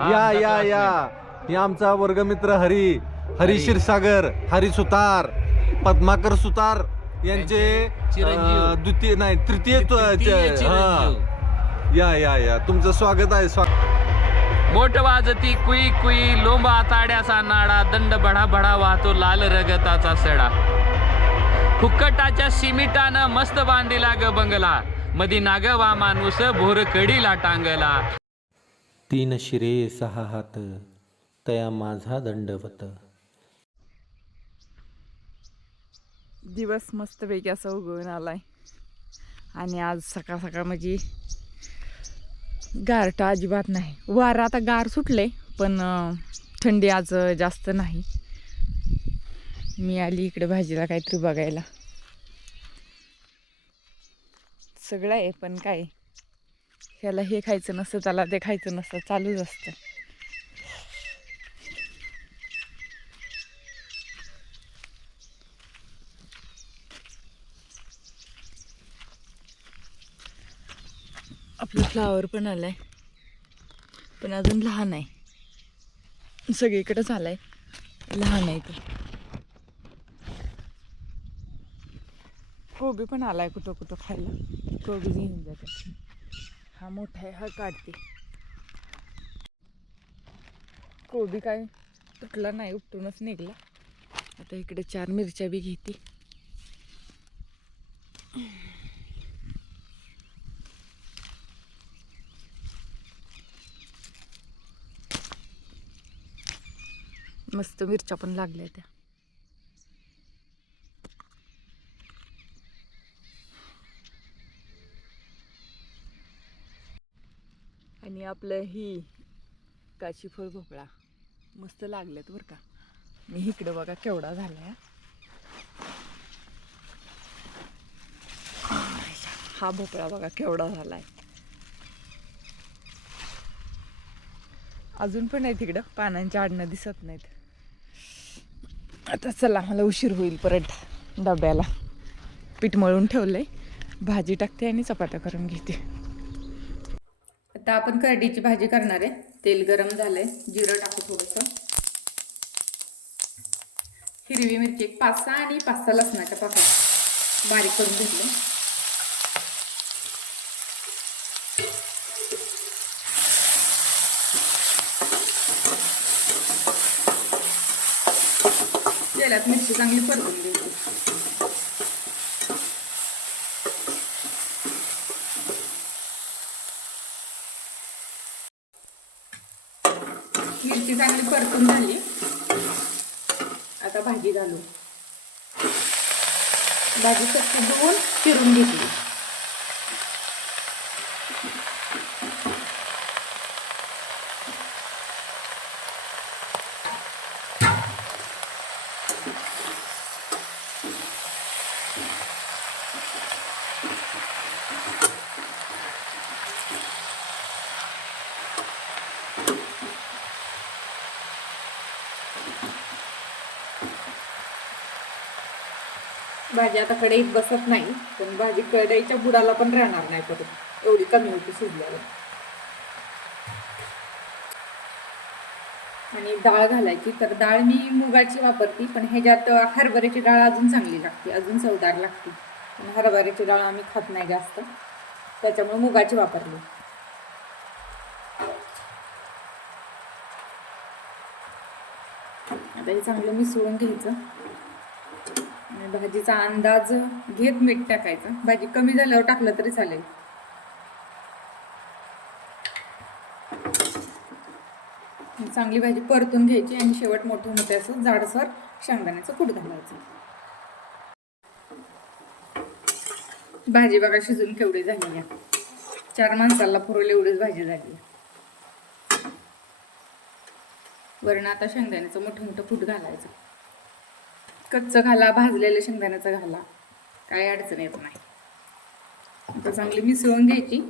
या या. या हे आमचा वर्गमित्र हरी हरी. क्षीरसागर हरी सुतार पद्माकर सुतार यांचे चिरंजीव. द्वितीय नाही तृतीय तु-. हा. या या या तुमचं स्वागत आहे स्वागत मोठ वाजती कुई कुई लोंबा ताड्याचा नाडा दंड बडा बडा वाहतो लाल रगताचा सडा फुक्कटाच्या सिमिटानं मस्त बांधिला ग बंगला मधी नागवा माणूस भोर कडीला टांगला तीन शिरे सहा हात तया माझा दंडवत. दिवस मस्तपैकी असा उगवून आलाय. आणि आज सकाळ सकाळ म्हणजे गारटा अजिबात नाही. वारा आता गार सुटले पण थंडी आज जास्त नाही. मी आली इकडे भाजीला काहीतरी बघायला. सगळं आहे पण काय? ह्याला हे खायचं नसतं त्याला ते खायचं नसतं चालूच असतं. आपलं फ्लावर पण आलाय. पण अजून लहान आहे. सगळीकडंच आलाय. लहान आहे ते. कोबी पण आलाय कुठं कुठं खायला. कोबी घेऊन जाते हा मोठा आहे हा काढते. कोबी काय तुटला नाही उपटूनच निघला. आता इकडे चार मिरच्या बी घेते. मस्त मिरच्या पण लागल्या त्या आणि आपलं ही काशीफळ भोपळा मस्त लागलेत बरं का. मी इकडं बघा केवढा झालाय. हा भोपळा बघा केवढा झालाय. अजून पण आहे तिकडं पानांच्या आडणं दिसत नाहीत. आता चला मला उशीर होईल परत डब्याला. पीठ मळून ठेवलंय. भाजी टाकते आणि चपात्या करून घेते. आता आपण करडीची भाजी करणार आहे. तेल गरम झालंय. जिरं टाकू थोडंसं. हिरवी मिरची एक पाच सहा आणि पाच सहा लसणाच्या पाकळ्या बारीक करून घेतलं तेलात मिरची चांगली परतून घ्यायची मिरची चांगली परतून झाली. आता भाजी घालू. भाजी स्वच्छ धुवून चिरून घेतली. भाजी आता कढईत बसत नाही पण भाजी कढईच्या बुडाला पण राहणार नाही परत. एवढी कमी होती शिजल्यावर. आणि डाळ घालायची तर डाळ मी मुगाची वापरते पण ह्याच्यात हरभऱ्याची डाळ अजून चांगली लागते अजून चवदार लागते. पण हरभऱ्याची डाळ आम्ही खात नाही जास्त. त्याच्यामुळे मुगाची वापरली. आता हे चांगलं मिसळून घ्यायचं. भाजीचा अंदाज घेत मीठ टाकायचं. भाजी कमी झाल्यावर टाकलं तरी चालेल. चांगली भाजी परतून घ्यायची आणि शेवट मोठं मोठे असं जाडसर शेंगदाण्याचं कूट घालायचं. भाजी बघा शिजून केवढी झाली आहे. चार माणसाला पुरवली एवढीच भाजी झाली वरण आता शेंगदाण्याचं मोठं मोठं कूट घालायचं. कच्चं घाला भाजलेलं शेंगदाण्याचं घाला. काही अडचण येत नाही. आता चांगली मिसळून घ्यायची.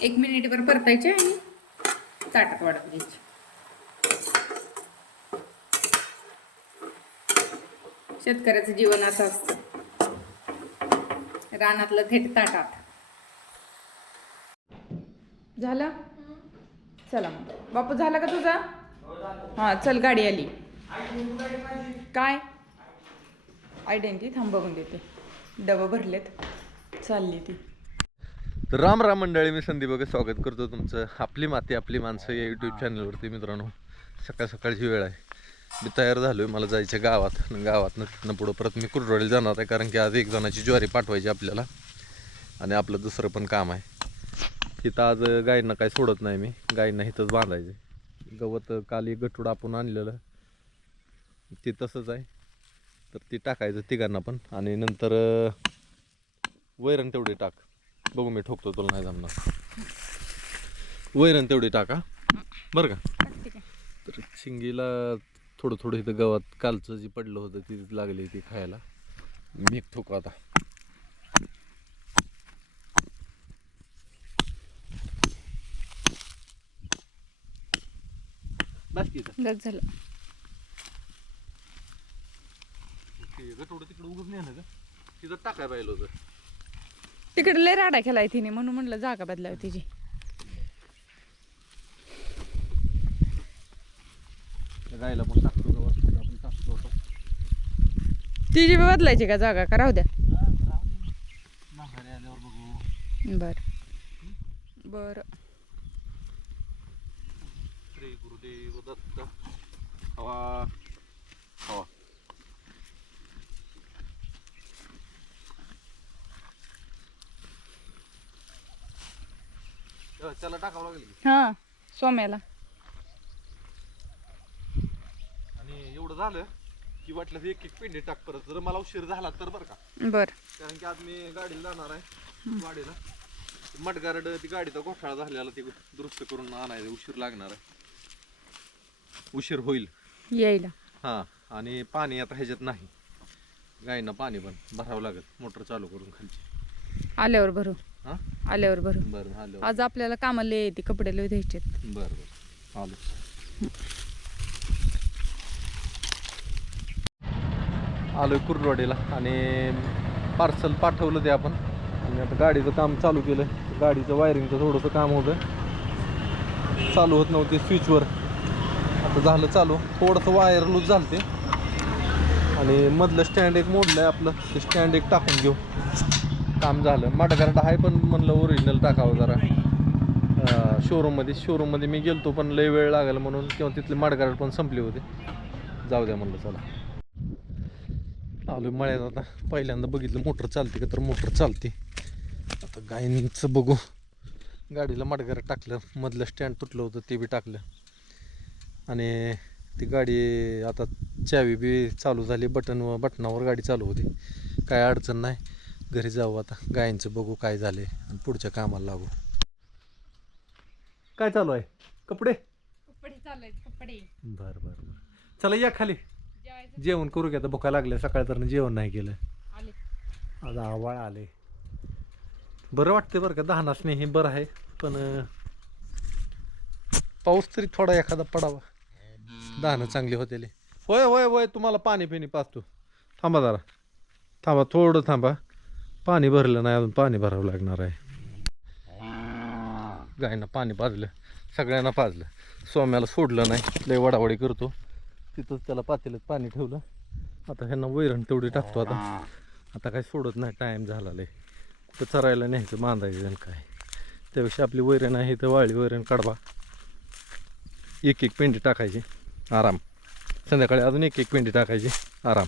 एक मिनिटभर परतायची आणि ताटात वाढत घ्यायची. शेतकऱ्याचं जीवन असं असतं. रानातलं थेट ताटात. झालं? चला मग. बापू झाला का तुझा? हां चल गाडी आली. काय? आयडेंटिटी थांबवून देते. डबं भरलेत. चालली ती. तर राम राम मंडळी मी संदीप बघा स्वागत करतो तुमचं. आपली माती आपली माणसं या यूट्यूब चॅनलवरती मित्रांनो. सकाळ सकाळची वेळ आहे. मी तयार झालो आहे मला जायचं गावात. आणि गावातनं तिथनं पुढं परत मी कुरडवाडीला जाणार आहे कारण की आज एक जणाची ज्वारी पाठवायची आपल्याला. आणि आपलं दुसरं पण काम आहे. तिथं आज गायींना काही सोडत नाही मी. गायींना इथंच बांधायचं गवत काल एक आपण आणलेलं. ते तसंच आहे. तर ती टाकायचं तिघांना पण. आणि नंतर वैरण तेवढी टाक. बघू मी ठोकतो तुला नाही जमणार. वैरण तेवढी टाका. बरं का? तर शिंगीला थोडं थोडं इथं गवत कालचं जे पडलं होतं ती लागली ती खायला. मी ठोकू आता. बस झालं. ते तिकडं उगच नाही ना का? तिथं टाकाय पाहिलं होतं. तिकडे लय राडा केलाय तिने म्हणून म्हणलं जागा बदलावी तिची. त्या गायला पण टाकतो आपण टाकतो तिची बी बदलायची का जागा? का राहू द्या. माघारी आल्यावर बघू. बर. बर. श्री गुरुदेव दत्त. हवा तेव्हा त्याला टाकावं लागेल की. हा सोम्याला. आणि एवढं झालं की वाटलं तर एक एक पेंडे टाक परत. जर मला उशीर झाला तर बरं का? बर. कारण की आज मी गाडीला जाणार आहे वाडीला. मटगारड ती गाडीचा घोटाळा झालेला ती दुरुस्त करून आणायचं उशीर लागणार आहे. उशीर होईल. यायला हा आणि पाणी आता ह्याच्यात नाही. गायींना पाणी पण भरावं लागेल मोटर चालू करून खालची. आल्यावर भरू. हा? आल्यावर बरं आलं आज आपल्याला कामाला येते कपडे लय द्यायचे बरं बरं. आलो कुर्डवाडीला आणि पार्सल पाठवलं ते आपण. आणि आता गाडीचं काम चालू केलं गाडीचं वायरिंगचं थोडंसं काम होतं चालू होत नव्हते स्विचवर आता झालं चालू. थोडंसं वायर लूज झालं ते आणि मधलं स्टँड एक मोडलं आहे आपलं. ते स्टँड एक टाकून घेऊ. काम झालं. माटागारड आहे पण म्हणलं ओरिजिनल टाकावं जरा. शोरूममध्ये शोरूममध्ये मी गेलतो पण लय वेळ लागेल म्हणून किंवा तिथले माडगारड पण संपले होते. जाऊ द्या म्हणलं चला. आलो मळ्यात आता. पहिल्यांदा बघितलं मोटर चालते का तर मोटर चालते. आता गायींचं बघू. गाडीला माडगार टाकलं. मधलं स्टँड तुटलं होतं ते बी टाकलं. आणि ती गाडी आता चावी बी चालू झाली. बटन बटनावर गाडी चालू होती. काय अडचण नाही. घरी जाऊ आता. गायींचं बघू काय झाले आणि पुढच्या कामाला लागू. काय चालू आहे? कपडे? कपडे चालू कपडे. बर बर बर. चला या खाली. जेवण करू घ्या आता? भुका लागल्या. सकाळ तर जेवण नाही केलं. आले. आज आवाळ आले. बरं वाटते बरं का? दहानासने हे बरं आहे पण अं, पाऊस तरी थोडा एखादा पडावा. दहानं चांगली होतेले. होय होय होय तुम्हाला पाणी पिणी पाचतो थांबा जरा. थांबा थोडं थांबा. पाणी भरलं नाही अजून पाणी भरावं लागणार आहे. गायनं पाणी पाजलं सगळ्यांना पाजलं. सोम्याला सोडलं नाही लय वडावडी करतो. तिथंच त्याला पातेल्यात पाणी ठेवलं. आता ह्यांना वैरण तेवढी टाकतो आता. आता काय सोडत नाही टाईम झाला लय. कुठं चरायला न्यायचं बांधायचं काय. त्यापेक्षा आपली वैरण आहे तर वाळी वैरण काढवा. एक एक पेंडी टाकायची आराम. संध्याकाळी अजून एक एक पेंडी टाकायची आराम.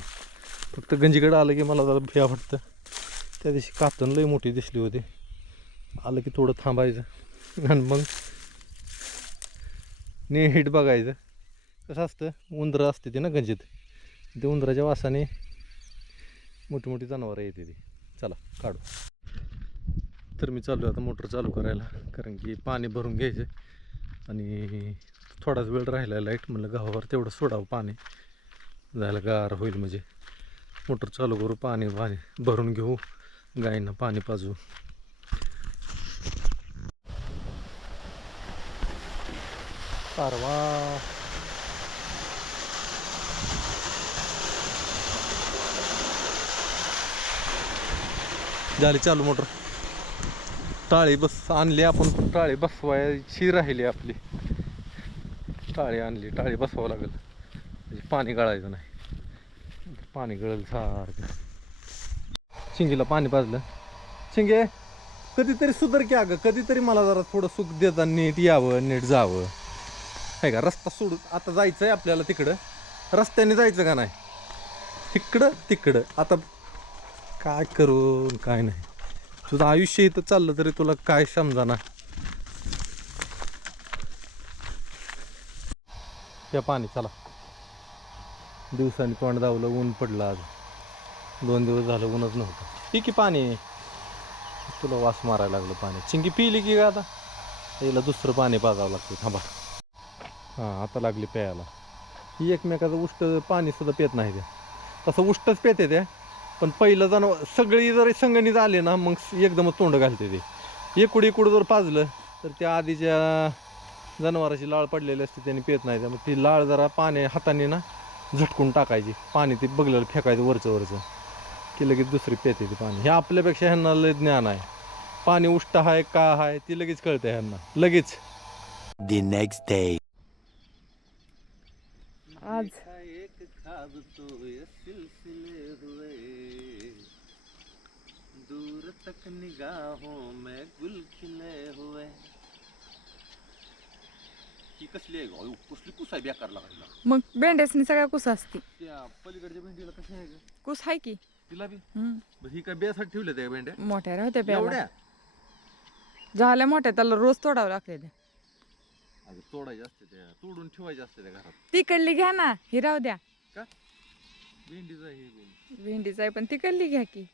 फक्त गंजीकडे आलं की मला जरा भ्या वाटतं. त्या दिवशी कातन लई मोठी दिसली होती. आलं की थोडं थांबायचं. आणि मग नीट बघायचं. कसं असतं? उंदरं असते ते ना गंजीत. ते उंदराच्या वासाने मोठी मोठी जनावरं येते ती. चला काढू. तर मी चालू आता मोटर चालू करायला. कारण की पाणी भरून घ्यायचं. आणि थोडाच वेळ राहिला लाइट म्हणलं गावावर तेवढं सोडावं पाणी. जायला गार होईल म्हणजे. मोटर चालू करू पाणी पाणी भरून घेऊ. गायींना पाणी पाजू पारवा. झाली चालू मोटर. टाळी बस आणली आपण. पण टाळी बसवायची राहिली आपली. टाळी आणली टाळी बसवावं लागेल. म्हणजे पाणी गळायचं नाही. पाणी गळेल सारखं. शिंगेला पाणी पाजलं. शिंगे कधीतरी सुधर की अगं कधीतरी मला जरा थोडं सुख देता नीट यावं नीट जावं. आहे का रस्ता सोडून आता जायचं आहे आपल्याला तिकडं. रस्त्याने जायचं का नाही? तिकडं तिकडं. आता काय करून काय नाही. तुझं आयुष्य इथं चाललं तरी तुला काय समजाना? या पाणी चला. दिवसांनी तोंड दावलं ऊन पडलं आज. दोन दिवस झालं ऊनच नव्हतं. पी की पाणी. तुला वास मारायला लागलं पाणी. चिंकी पिली की का आता? याला दुसरं पाणी पाजावं लागतं. थांबा. हां आता लागली प्यायला. ही एकमेकाचं उष्ट पाणीसुद्धा पेत पित नाही त्या तसं उष्टच पेते त्या पण पहिलं जनावर सगळी जरी संगणीत आले ना मग एकदमच तोंड घालते ते. एकूड एकूड जर पाजलं तर त्या आधीच्या जनावराची लाळ पडलेली असते त्यांनी पेत नाही. मग ती लाळ जरा पाणी हाताने ना झटकून टाकायची. पाणी ते बघलेलं फेकायचं वरचं वरचं. की लगेच दुसरी पेते ती पाणी. हे आपल्यापेक्षा ह्यांना लय ज्ञान आहे. पाणी उष्ट आहे का आहे ती लगेच कळते ह्यांना. लगेच. The next day. आज. एक खाब तो ये सिलसिले हुए दूर तक निगाहों में गुल खिले हुए। ही कसली आहे गं? अयो, कसली कुस आहे बेकार मग भेंड्यासनी सगळ्या कुस असते. त्या पलीकडच्या भेंडीला कशी आहे गं? कुस आहे की? तिला बी? हम्म. बरं, ही काय बेसाठी ठेवल्या त्या भेंड्या? मोठ्या राहत्या प्याला एवढ्या? झाल्या मोठ्या त्याला रोज तोडावं लागते अगं तोडायच्या असते त्या तोडून ठेवायच्या असते त्या घरात. तिकडली घ्या ना ही राहू द्या. का? भेंडीचा हे भेंडी. भेंडीच आहे पण तिकडली घ्या की.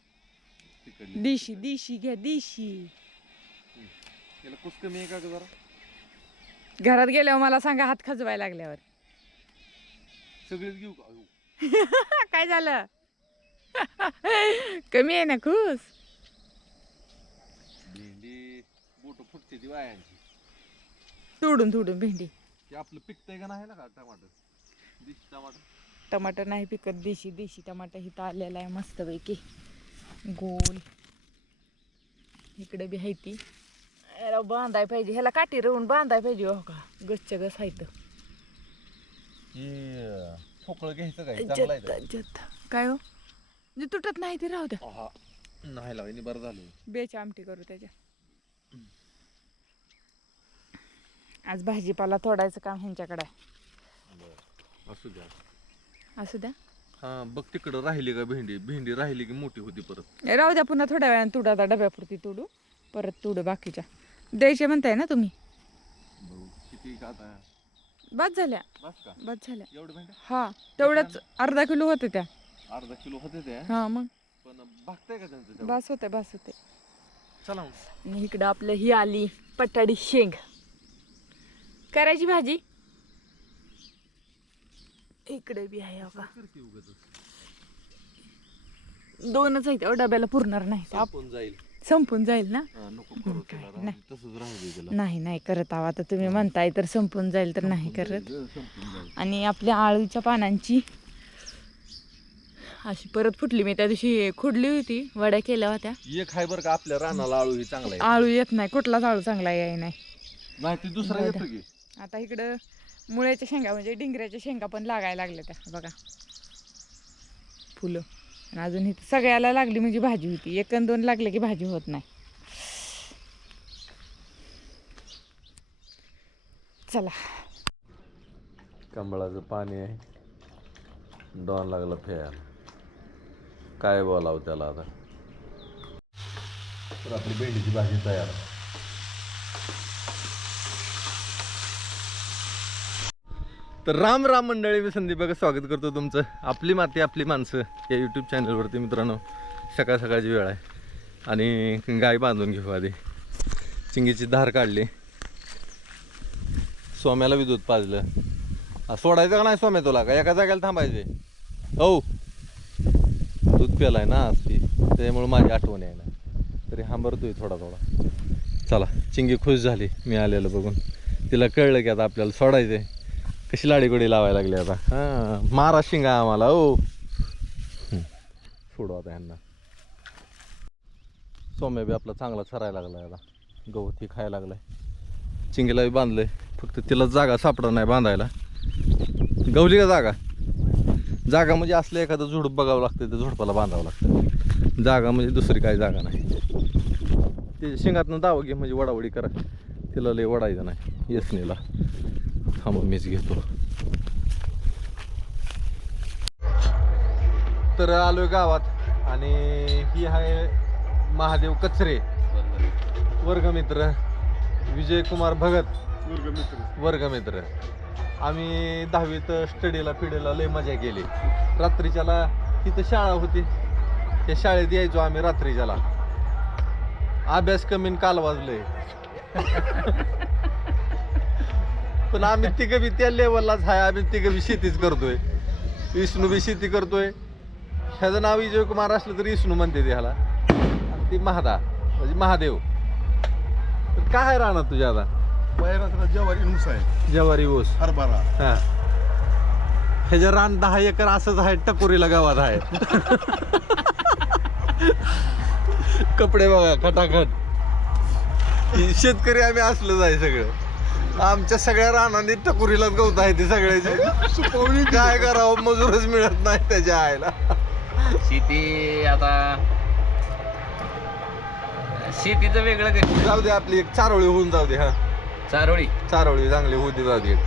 तिकडली. दिशी दिशी घ्या दिशी. त्याला कुस कमी आहे का गं जरा? घरात गेल्यावर मला सांगा हात खजवायला लागल्यावर. सगळेच घेऊ का? काय झालं? कमी आहे ना खुस भेंडी बोट फुटते ती वायांची तोडून तोडून भेंडी. ते आपलं पिकतंय का नाही ना का टमाटर? दिस टमाटर? टमाटर नाही पिकत देशी देशी टमाटर इथं आलेला आहे मस्तपैकी. गोल. इकडे बी आहे ती. याला बांधाय पाहिजे ह्याला काठी रवून बांधाय पाहिजे हो का? गच्च गस आहे तर हे ठोकळं घ्यायचं काय चांगलं आहे जत्त जत्त काय हो? म्हणजे तुटत नाही ते राहू द्या? हा नाही लावायनी बरं झालं. बेच आमटी करू त्याच्या. आज भाजीपाला तोडायचं काम ह्यांच्याकडे आहे. असू द्या. असू द्या. हा बघ तिकडं राहिली का भेंडी? भेंडी राहिली की मोठी होती परत. ए, राहू द्या पुन्हा थोड्या वेळाने तुडा आता डब्यापुरती तुडू. परत तुडू बाकीच्या. द्यायचे म्हणताय ना तुम्ही? किती का आता? बस झाल्या. बस का? बस झाल्या. एवढं हा तेवढ्याच अर्धा किलो होते त्या. अर्धा किलो होते ते. हा मग. पण भागतंय का त्यांचं तेवढं? बस होते बस होते चला मग. आणि इकडं आपलं ही आली पटाडी शेंग. करायची भाजी? इकडे बी आहे कर की. दोनच आहेत अहो, डब्याला पुरणार नाही. ते आप- संपून जाईल. संपून जाईल ना? हा, नको करू काय, त्याला, राहू नाही. दे, तसंच राहू दे त्याला. नाही नाही करत आहो. आता तुम्ही म्हणताय तर संपून जाईल तर नाही करत. संपून जाईल. आणि आपल्या आळूच्या पानांची अशी परत फुटली. मी त्या दिवशी खुडली होती वड्या केल्या होत्या. एक हाय बरं का आपल्या रानाला आळू ही चांगला आहे. आळू येत नाही. कुठलाच आळू चांगला याय नाही. नाही ते दुसरा. येतो की. आता इकडं मुळ्याच्या शेंगा म्हणजे डिंगऱ्याच्या शेंगा पण लागायला लागल्या त्या. बघा. फुलं. आणि अजून इथं सगळ्याला लागली म्हणजे भाजी होती. एक अन दोन लागले की भाजी होत नाही. चला. कमळाचं पाणी आहे. डॉन लागला फेर. काय बोलावं त्याला आता? तर आपली भेंडीची भाजी तयार. तर राम राम मंडळी मी संदीप बघा स्वागत करतो तुमचं. आपली माती आपली माणसं या यूट्यूब चॅनलवरती मित्रांनो. सकाळ सकाळची वेळ आहे. आणि गाय बांधून घेऊ आधी. चिंगीची धार काढली. सोम्याला बी दूध पाजलं सोडायचं का नाही सोम्या तुला? का एका जागेला थांबायचे हो. पेला प्यालाय ना आज ती. त्याच्यामुळे माझी आठवण आहे ना तरी हांबरतोय थोडा थोडा चला चिंगी खुश झाली. मी आलेलं बघून. तिला कळलं की आता आपल्याला सोडायचं आहे कशी लाडीगोडी लावायला लागली आता? हां मारा शिंगा आम्हाला हो. ओ फोडू सोडू आता ह्यांना सोम्या बी आपला चांगला चरायला लागलाय आता. गवत ही खायला लागलाय. चिंगीला बी बांधलंय. फक्त तिला जागा सापडा नाही बांधायला. गवली का जागा? जागा म्हणजे असलं एखादं झुडूप बघावं लागतं त्या झुडपाला बांधावं लागतं जागा म्हणजे दुसरी काही जागा नाही. ते शिंगातनं दावं घे म्हणजे वडावडी करा. तिला लय वडायचं नाही यसनीला. थांबा मीच घेतो. तर आलोय गावात आणि ही आहे महादेव कचरे. वर्गमित्र विजय कुमार भगत वर्गमित्र. आम्ही दहावीत स्टडीला पिढीला लय मजा केली. रात्रीच्याला तिथं शाळा होती. त्या शाळेत यायचो आम्ही रात्रीच्याला. अभ्यास कमी काल वाजले पण आम्ही तिघं बी त्या लेवललाच आहे आम्ही तिघं बी शेतीच करतोय. विष्णू बी शेती करतोय. ह्याचं नाव विजय कुमार असलं तरी विष्णू म्हणते ह्याला. ती महादा. म्हणजे महादेव. तर काय राहणार तुझ्या आता? ज्वारी ऊस आहे. जवारी ऊस. हरभरा. हा. ह्याच्या रान दहा एकर असंच आहे टकोरीला गावात आहे. कपडे बघा खटाखट. ही शेतकरी आम्ही असलंच आहे सगळं. आमच्या सगळ्या रानांनी टकोरीलाच गवत आहे ते सगळ्याचे. सुपवणी काय करावं मजूरच मिळत नाही त्याच्या आईला. शेती आता शेतीचं वेगळं काही. जाऊ दे आपली एक चारोळी होऊन जाऊ दे हा. चारोळी. चारोळी चांगली होऊ दे जाऊ दे एक.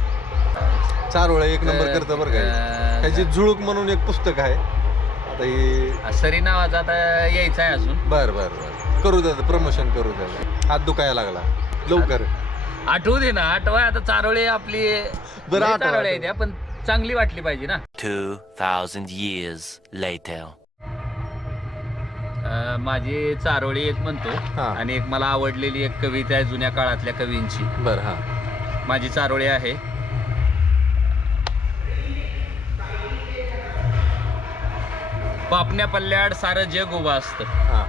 चारोळी एक नंबर करतं बरं काय अं, ह्याची झुळूक म्हणून एक पुस्तक आहे. आता ही सरी नावाचा आता यायचं आहे अजून. बर बर बर. करू द्या प्रमोशन करू द्या. हात दुखायला लागला. लवकर. आठवू दे ना आठवा आता चारोळी आपली बरं, लय आठवा, चारोळी आहे आठवा. त्या पण चांगली वाटली पाहिजे ना. 2,000 years later. माझी चारोळी एक म्हणतो हा. आणि एक मला आवडलेली एक कविता आहे जुन्या काळातल्या कवींची. बर हा. माझी चारोळी आहे. पापण्या पल्ल्याड सारं जग उभं असतं. हा.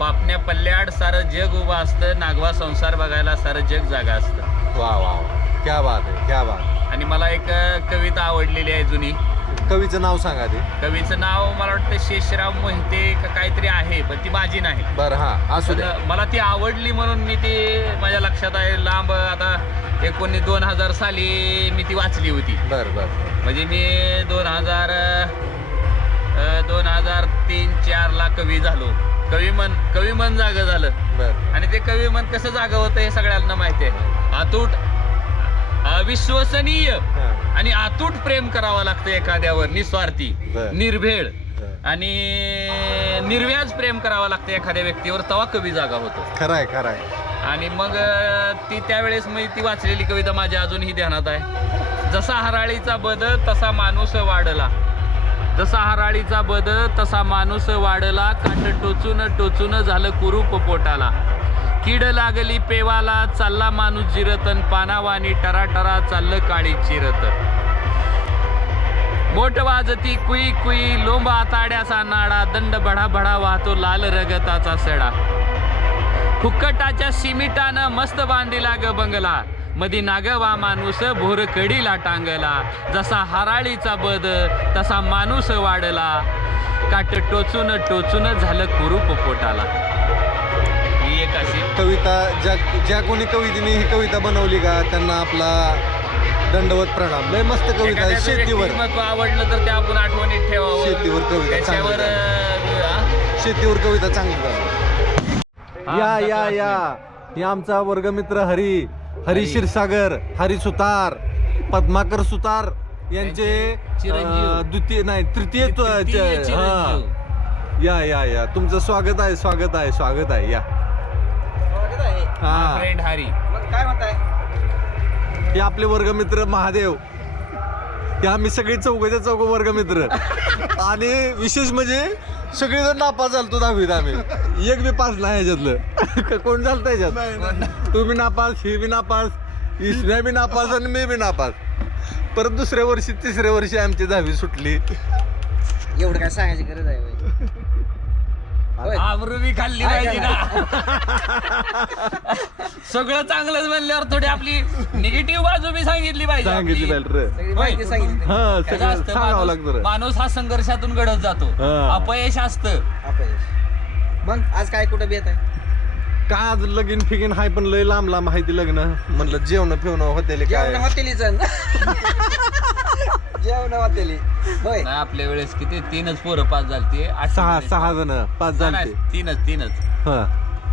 पापण्या पल्ल्याड सारं जग उभं असतं नागवा संसार बघायला सारं जग जागा असतं. वा वा वा. क्या बात आहे क्या बात आणि मला एक अं, कविता आवडलेली आहे जुनी. कवीचं नाव सांगा ते कवीचं नाव मला वाटतं शेषराव मोहिते का काहीतरी आहे पण ती माझी नाही. बर हा असू पण द्या मला ती आवडली म्हणून मी ती माझ्या लक्षात आहे. लांब आता एकोणीस दोन हजार साली मी ती वाचली होती. बर बर. म्हणजे मी दोन हजार दोन हजार तीन चार ला कवी झालो. कवी मन कवी मन जागं झालं. बर. आणि ते कवी मन कसं जागं होतं हे सगळ्यांना माहिती आहे. अतूट अविश्वसनीय. हा. आणि अतूट प्रेम करावं लागतं एखाद्यावर निस्वार्थी. निर्भेळ. आणि निर्व्याज प्रेम करावं लागतं एखाद्या व्यक्तीवर तवा कवी जागा होतो. खरंय खरंय. आणि मग ती त्यावेळेस मी ती वाचलेली कविता माझ्या अजूनही ध्यानात आहे. जसा हराळीचा बद तसा माणूस वाढला. जसा हराळीचा बद तसा माणूस वाढला. काट टोचून टोचून झालं कुरूप पोटाला. कीड लागली पेवाला चालला माणूस जिरतन पानावानी टराटरा चाललं काळी चिरतन मोठ वाजती कुई कुई लोंब आताड्याचा नाडा दंड बडा बडा वाहतो लाल रगताचा सडा. फुक्कटाच्या सिमिटानं मस्त बांधिला ग बंगला. मधी नागवा माणूस भोर कडीला टांगला. जसा हराळीचा बद तसा माणूस वाढला. काट टोचून टोचून झालं कुरूप पोटाला. कविता ज्या ज्या कोणी कवितेने ही कविता बनवली का त्यांना आपला दंडवत प्रणाम लय मस्त कविता आहे शेतीवर आवडलं तर ते आपण आठवणीत ठेवावं शेतीवर कविता त्याच्यावर चांगली अं, हा? शेतीवर कविता चांगली झाली या या. या हे आमचा वर्गमित्र हरी हरी हरी. क्षीरसागर हरी सुतार पद्माकर सुतार यांचे चिरंजीव. अं, द्वितीय नाही तृतीय चिरंजीव. हा. या या या तुमचं स्वागत आहे स्वागत आहे स्वागत आहे या हा. फ्रेंड हरी. हे आपले वर्गमित्र महादेव. हे आम्ही सगळे चौघच्या चौघ वर्गमित्र. आणि विशेष म्हणजे सगळेजण नापास झालतो दहावीत आम्ही. एक बी पास नाही ह्याच्यातलं. कोण झालं ह्याच्यात? तू बी नापास ही बी नापास इसम्या बी नापास आणि मी बी नापास. परत दुसऱ्या वर्षी तिसऱ्या वर्षी आमची दहावी सुटली. एवढं काय सांगायची गरज आहे. होय. आबरू बी खाल्ली पाहिजे ना. सगळं चांगलंच म्हणल्यावर थोडी आपली निगेटिव्ह बाजू बी सांगितली पाहिजे सांगितली आपली. पाहिजे माहिती. सांगितली. हा कसं सगळं असतं, सांगावं माणूस- लागतं रे. माणूस हा संघर्षातून घडत जातो. हा. अपयश असतं. अपयश. मग आज काय कुठं बेत आहे? का आज लगीन फिगीन हाय पण लय लांब लांब आहे ती लग्न. म्हणलं जेवण फिवणं होते काय? जेवण हॉटेलीच जेवण हॉटेली होय. नाही आपल्या वेळेस किती? तीनच पोरं पास झालती. आठवी सहा मध्ये- सहा जण पाच नाही, नाही, तीनच तीनच. हा.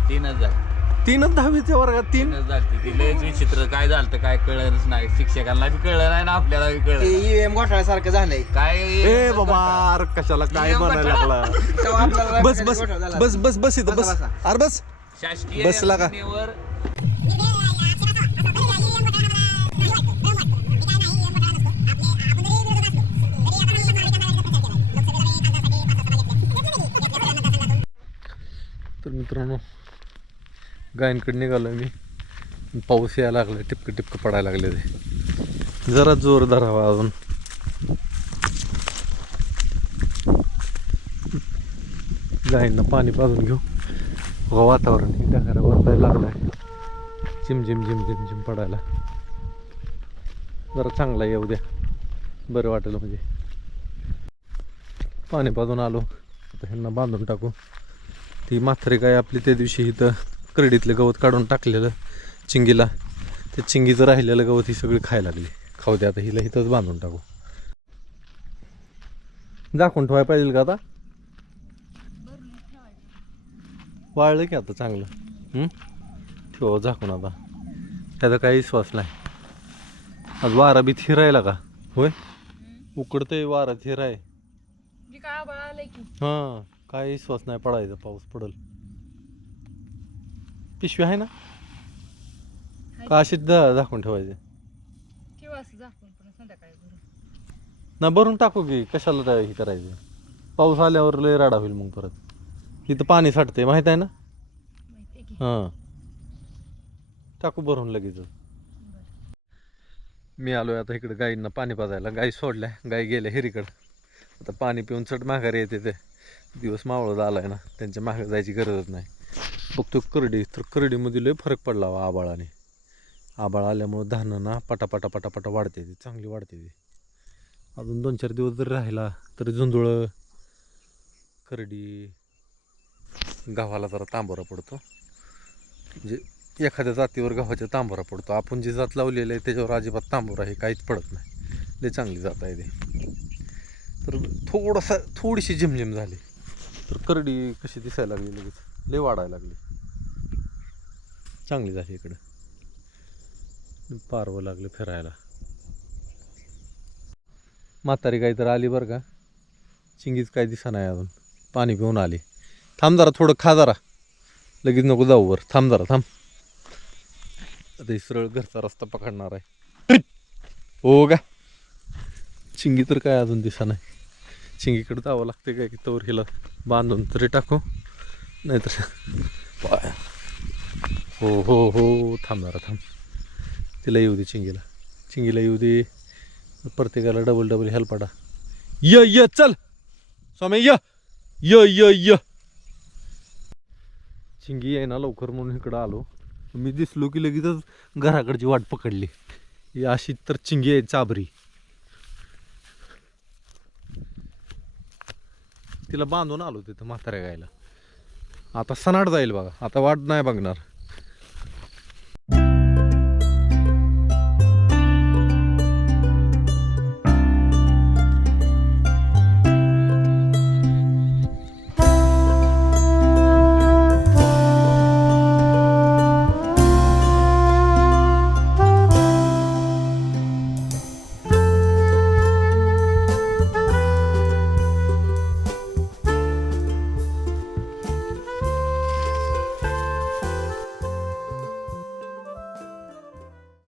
तीनच झाले. तीनच दहावीच्या वर्गात तीन? तीनच झालती ती. लयच विचित्र. काय झालं काय कळलंच नाही. शिक्षकांना बी कळलं नाही ना आपल्याला बी ते कळलं नाही. ईव्हीएम घोटाळ्यासारखं झालंय. काय ए बाबा अरे कशाला काय नियम बनायला लागला? तेव्हा आपल्याला बस बस घोटाळा झाला. बस बस बस इथं बस बसा, अरे बस. शासकीय बसला का? मित्रांनो. गायनकडे निघालो मी. पाऊस यायला लागला टिपकं टिपकं पडायला लागले ते. जरा जोर धरावा अजून. गायींना पाणी पाजून घेऊ. बघा वातावरण हे ढगारा वरतायला लागलाय. झिम झिम झिम झिम पडायला. जरा चांगला येऊ द्या. बरं वाटेल म्हणजे. पाणी पाजून आलो. आता ह्यांना बांधून टाकू. ती म्हातारी काय आपली त्या दिवशी इथं करडीतलं गवत काढून टाकलेलं चिंगीला. ते चिंगीचं राहिलेलं गवत ही सगळी खायला लागली. खाऊ दे आता हिला इथंच बांधून टाकू. झाकून ठेवायला पाहिजे का आता? वाळलं की आता चांगलं. हं? ठेवा झाकून आता. त्याचा काही विश्वास नाही. आज वारा बी थिरायला का? होय? उकडतंय वारा थिराय हां. काय विश्वास नाही पडायचा पाऊस पडल. पिशवी आहे ना? का अशीच दा- झाकून ठेवायचे? ना भरून? टाकू की कशाला त्या हे करायचं? पाऊस आल्यावर लय राडा होईल मग परत. इथं पाणी साठते माहीत आहे ना? हां. टाकू भरून लगेच. मी आलोय आता इकडे गाईंना पाणी पाजायला. गाई सोडल्या गाई गेल्या हिरीकडं. आता पाणी पिऊन चट माघारी येते ते. दिवस मावळत आहे ना त्यांच्या मागे जायची गरजच नाही. बघतो करडी तर करडीमध्ये लय फरक पडला वा आबाळाने. आबाळ आल्यामुळं धानं ना पटापटा पटापटा वाढते ती चांगली वाढते ती. अजून दोन चार दिवस जर राहिला तरी झुंजुळं करडी गव्हाला जरा तांबोरा पडतो. म्हणजे एखाद्या जातीवर गव्हाच्या तांबोरा पडतो. आपण जी जात लावलेली आहे त्याच्यावर अजिबात तांबोरा हे काहीच पडत नाही. लय चांगली जात आहे ते. तर थोडासा थोडीशी झिमझिम झाली. तर करडी कशी दिसायला लागली लगेच. लय वाढायला लागली. चांगली झाली इकडं. पारवं लागलं फिरायला. म्हातारी काही तर आली बरं का. चिंगीच काय दिसा नाही अजून. पाणी पिऊन आली. थांब जरा थोडं खा जरा. लगेच नको जाऊ वर. थांब जरा थांब. आता सरळ घरचा रस्ता पकडणार आहे. हो का? चिंगी तर काय अजून दिसा नाही. चिंगीकडे जावं लागते काय की तवर हिला बांधून तरी टाकू. नाहीतर पाय. हो हो हो थांबणार थांब तिला येऊ दे चिंगीला चिंगीला येऊ दे. प्रत्येकाला डबल डबल हेल्पाडा य य चल. स्वामी य. य य य. चिंगी आहे ना लवकर म्हणून इकडं आलो. मी दिसलो की लगेचच घराकडची वाट पकडली. ही अशी तर चिंगी आहे चाबरी तिला बांधून आलो तिथं म्हाताऱ्या गायला आता सनाट जाईल बघा. आता वाट नाही बघणार.